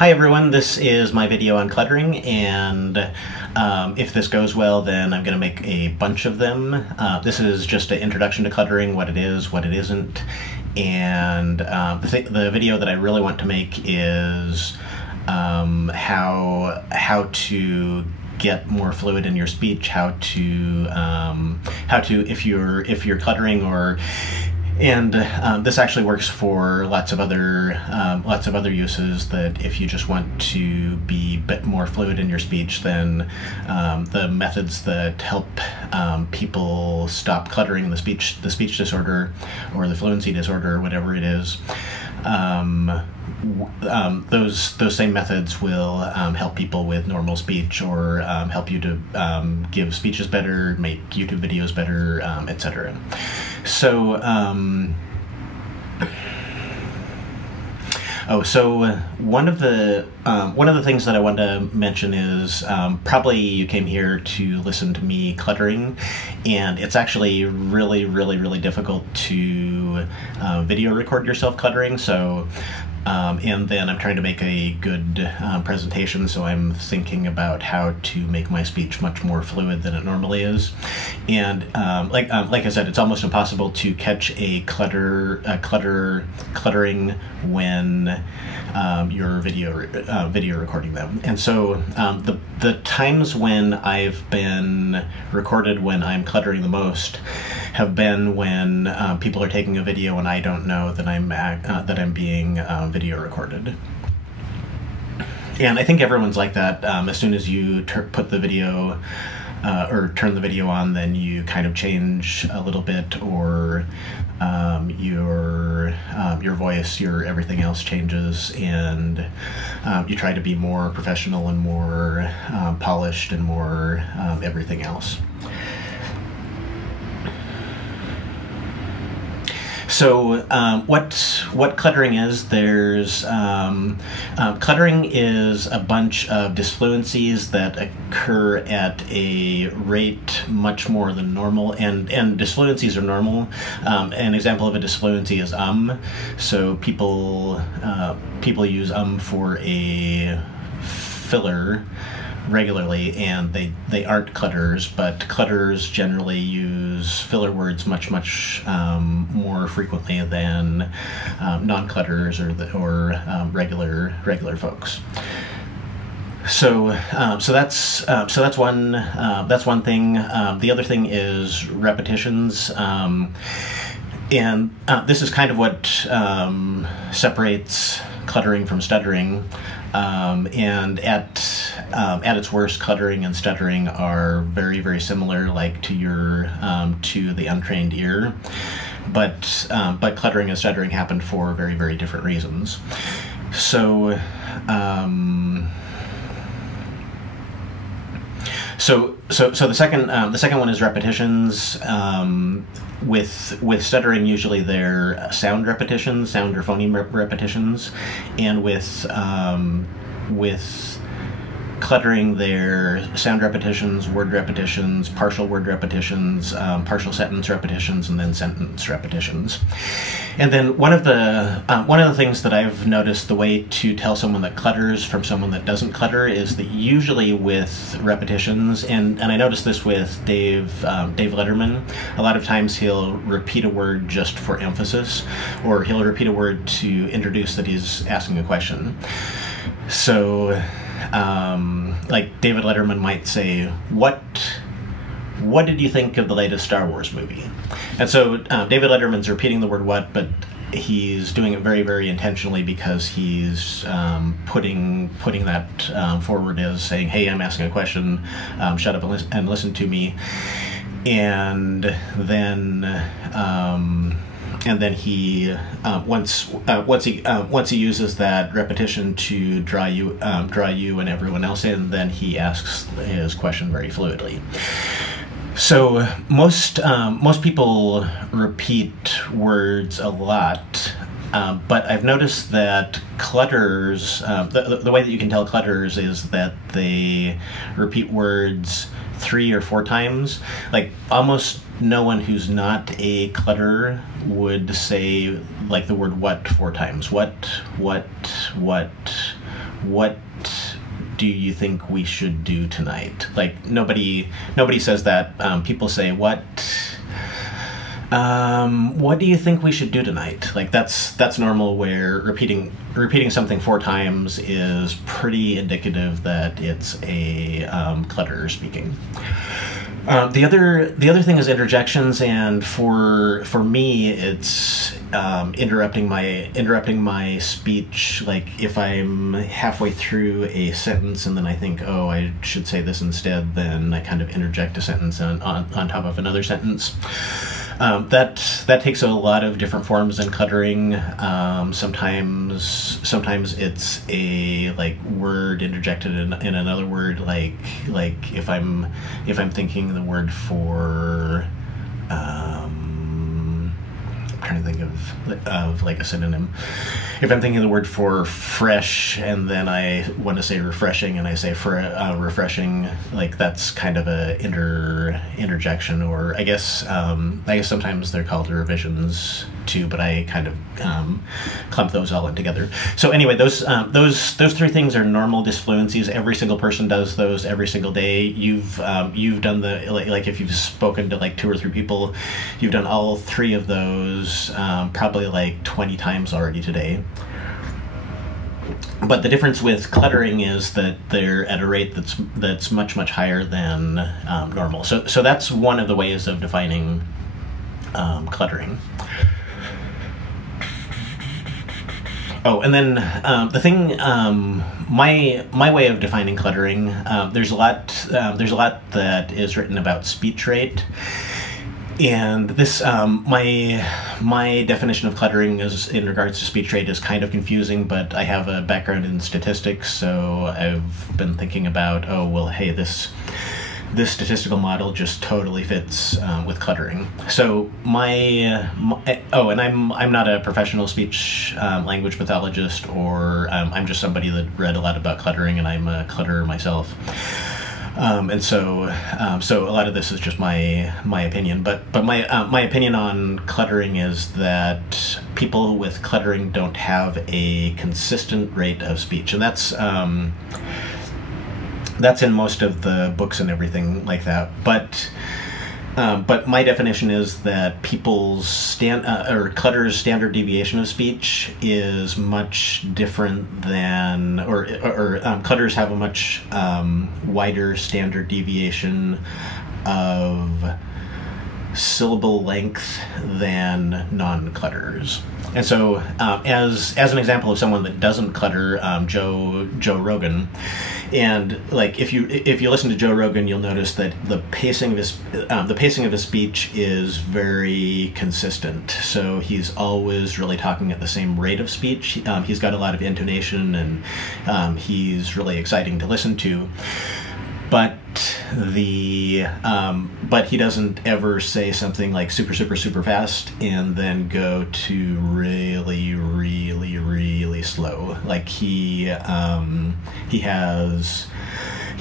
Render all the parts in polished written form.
Hi everyone, this is my video on cluttering, and if this goes well, then I'm going to make a bunch of them. This is just an introduction to cluttering, what it is, what it isn't, and the video that I really want to make is how to get more fluid in your speech, how to if you're cluttering and this actually works for lots of other uses, that if you just want to be a bit more fluid in your speech, then the methods that help people stop cluttering, the speech disorder or the fluency disorder or whatever it is, those same methods will help people with normal speech, or help you to give speeches better, make YouTube videos better, etc. So one of the things that I wanted to mention is probably you came here to listen to me cluttering, and it's actually really difficult to video record yourself cluttering. So and then I'm trying to make a good presentation, so I'm thinking about how to make my speech much more fluid than it normally is. And like I said, it's almost impossible to catch a cluttering when you're video recording them. And so the times when I've been recorded when I'm cluttering the most have been when people are taking a video and I don't know that I'm being video recorded. And I think everyone's like that. As soon as you put the video or turn the video on, then you kind of change a little bit, or your voice, your everything else changes, and you try to be more professional and more polished and more everything else. So what cluttering is, cluttering is a bunch of disfluencies that occur at a rate much more than normal, and disfluencies are normal. An example of a disfluency is So people use for a filler regularly, and they aren't clutterers, but clutterers generally use filler words much more frequently than non-clutterers or regular folks. So that's one thing. The other thing is repetitions. And this is kind of what separates cluttering from stuttering. And at its worst, cluttering and stuttering are very similar, like to the untrained ear. But cluttering and stuttering happen for very different reasons. So the second one is repetitions. With stuttering, usually they're sound repetitions, sound or phoneme repetitions, and with cluttering, they're sound repetitions, word repetitions, partial word repetitions, partial sentence repetitions, and then sentence repetitions. And then one of the things that I've noticed, the way to tell someone that clutters from someone that doesn't clutter, is that usually with repetitions, and I noticed this with Dave Letterman, a lot of times he'll repeat a word just for emphasis, or he'll repeat a word to introduce that he's asking a question. So like David Letterman might say, what did you think of the latest Star Wars movie? And so David Letterman's repeating the word what, but he's doing it very intentionally, because he's putting that forward as saying, hey, I'm asking a question, shut up and listen to me. And then he once he uses that repetition to draw you and everyone else in, then he asks his question very fluidly. So most people repeat words a lot, but I've noticed that clutterers, the way that you can tell clutterers is that they repeat words 3 or 4 times. Like almost no one who's not a clutterer would say like the word what 4 times. What, what do you think we should do tonight? Like, nobody says that. People say, what do you think we should do tonight? Like, that's normal, where repeating something 4 times is pretty indicative that it's a clutterer speaking. The other thing is interjections, and for me, it's interrupting my speech. Like, if I'm halfway through a sentence and then I think, oh, I should say this instead, then I kind of interject a sentence on top of another sentence. That takes a lot of different forms in cluttering. Sometimes it's a word interjected in another word, like if I'm thinking the word for I'm trying to think of like a synonym. If I'm thinking the word for fresh and then I want to say refreshing and I say for refreshing, like, that's kind of a interjection, or I guess sometimes they're called revisions too, but I kind of clump those all in together. So anyway, those 3 things are normal disfluencies. Every single person does those every single day. You've done like if you've spoken to like 2 or 3 people, you've done all 3 of those probably like 20 times already today. But the difference with cluttering is that they're at a rate that's much higher than normal. So that's one of the ways of defining cluttering. Oh, and then the thing, my way of defining cluttering, there's a lot that is written about speech rate. And this, my definition of cluttering is in regards to speech rate is kind of confusing, but I have a background in statistics, so I've been thinking about, oh, well, hey, this statistical model just totally fits with cluttering. So and I'm not a professional speech language pathologist, or I'm just somebody that read a lot about cluttering, and I'm a clutterer myself. And so a lot of this is just my opinion, but my opinion on cluttering is that people with cluttering don't have a consistent rate of speech, and that's in most of the books and everything like that. But my definition is that people's clutterers' standard deviation of speech is much different than, or clutterers have a much wider standard deviation of syllable length than non-clutterers. And so, as an example of someone that doesn't clutter, Joe Rogan, and like if you listen to Joe Rogan, you'll notice that the pacing of his speech is very consistent. So he's always really talking at the same rate of speech. He's got a lot of intonation, and he's really exciting to listen to. But he doesn't ever say something like super fast and then go to really slow. Like he has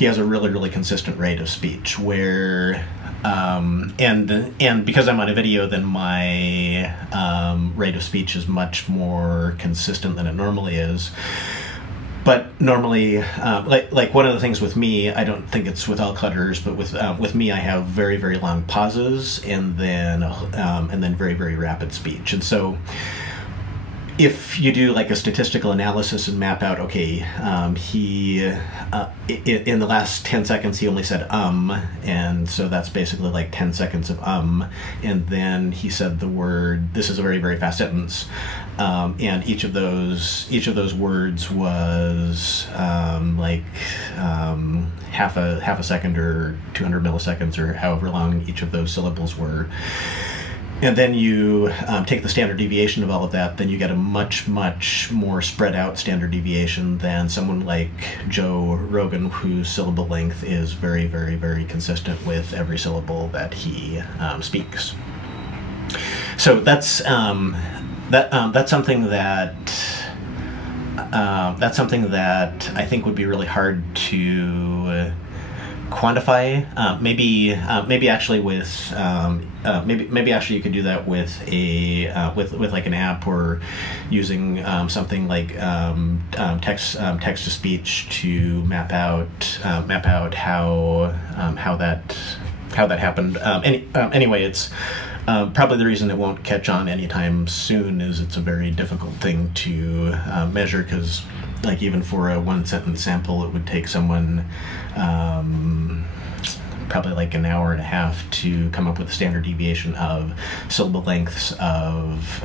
a really consistent rate of speech, where and because I'm on a video, then my rate of speech is much more consistent than it normally is. But normally, like one of the things with me, I don't think it's with all clutterers, but with me, I have very long pauses and then very rapid speech. And so, if you do like a statistical analysis and map out, okay, he in the last 10 seconds he only said and so that's basically like 10 seconds of and then he said the word. This is a very fast sentence, and each of those words was half a second or 200 milliseconds or however long each of those syllables were. And then you take the standard deviation of all of that, then you get a much more spread out standard deviation than someone like Joe Rogan, whose syllable length is very consistent with every syllable that he speaks. So that's something that I think would be really hard to quantify. Maybe actually with maybe actually you could do that with a with like an app, or using something like text to speech to map out how that happened. Anyway, it's probably the reason it won't catch on anytime soon is it's a very difficult thing to measure, because like even for a 1-sentence sample, it would take someone probably like an hour and a half to come up with a standard deviation of syllable lengths of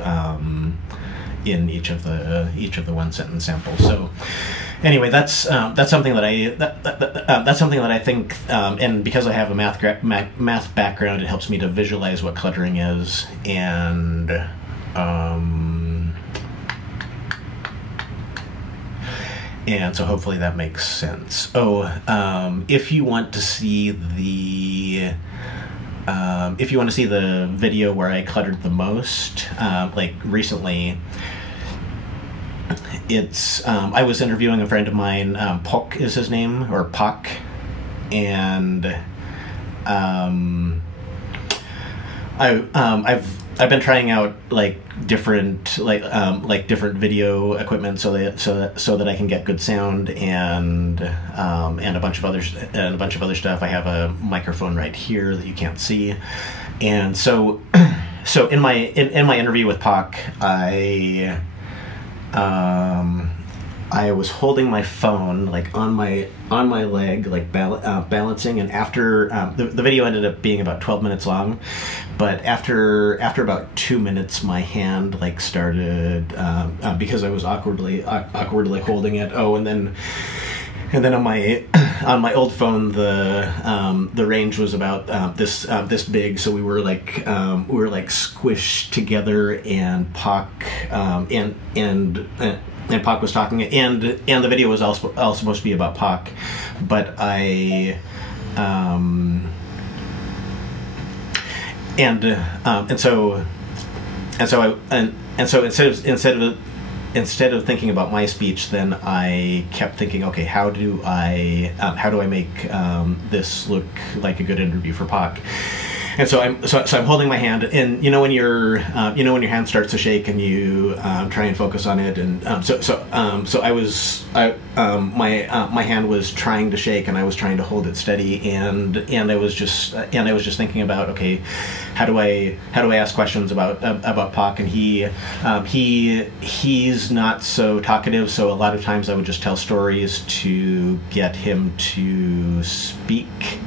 in each of the 1-sentence samples. So anyway, that's something that I think, and because I have a math background, it helps me to visualize what cluttering is, and so hopefully that makes sense. If you want to see the video where I cluttered the most, like recently, it's I was interviewing a friend of mine, Pok is his name, or Pak, and I've been trying out like different video equipment so that I can get good sound, and a bunch of other stuff. I have a microphone right here that you can't see, and so in my interview with Pak, I was holding my phone like on my leg, like balancing, and after the video ended up being about 12 minutes long, but after about 2 minutes, my hand like started because I was awkwardly holding it. And then on my old phone, the range was about this big, so we were like squished together, and Pak and Pak was talking, and the video was all supposed to be about Pak, but instead of thinking about my speech, then I kept thinking, okay, how do I make this look like a good interview for Pak? And so I'm holding my hand, and when your hand starts to shake and you try and focus on it, and my hand was trying to shake, and I was trying to hold it steady, and I was just thinking about, okay, how do I ask questions about Pak? And he's not so talkative, so a lot of times I would just tell stories to get him to speak.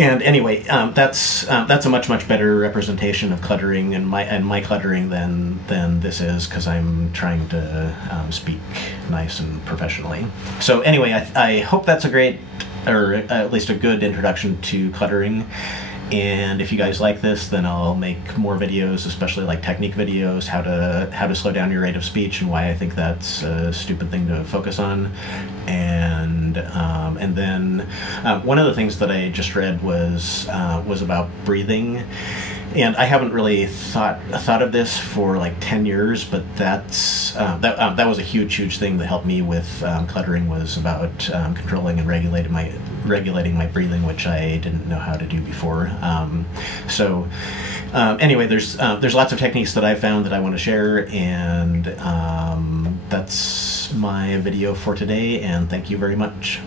And anyway, that's a much better representation of cluttering and my cluttering than this is, because I'm trying to speak nice and professionally. So anyway, I hope that's a great, or at least a good introduction to cluttering. And if you guys like this, then I'll make more videos, especially like technique videos, how to slow down your rate of speech, and why I think that's a stupid thing to focus on. And then one of the things that I just read was about breathing, and I haven't really thought of this for like 10 years, but that was a huge thing that helped me with cluttering, was about controlling and regulating my breathing, which I didn't know how to do before. Anyway, there's lots of techniques that I found that I want to share, and that's my video for today, and thank you very much.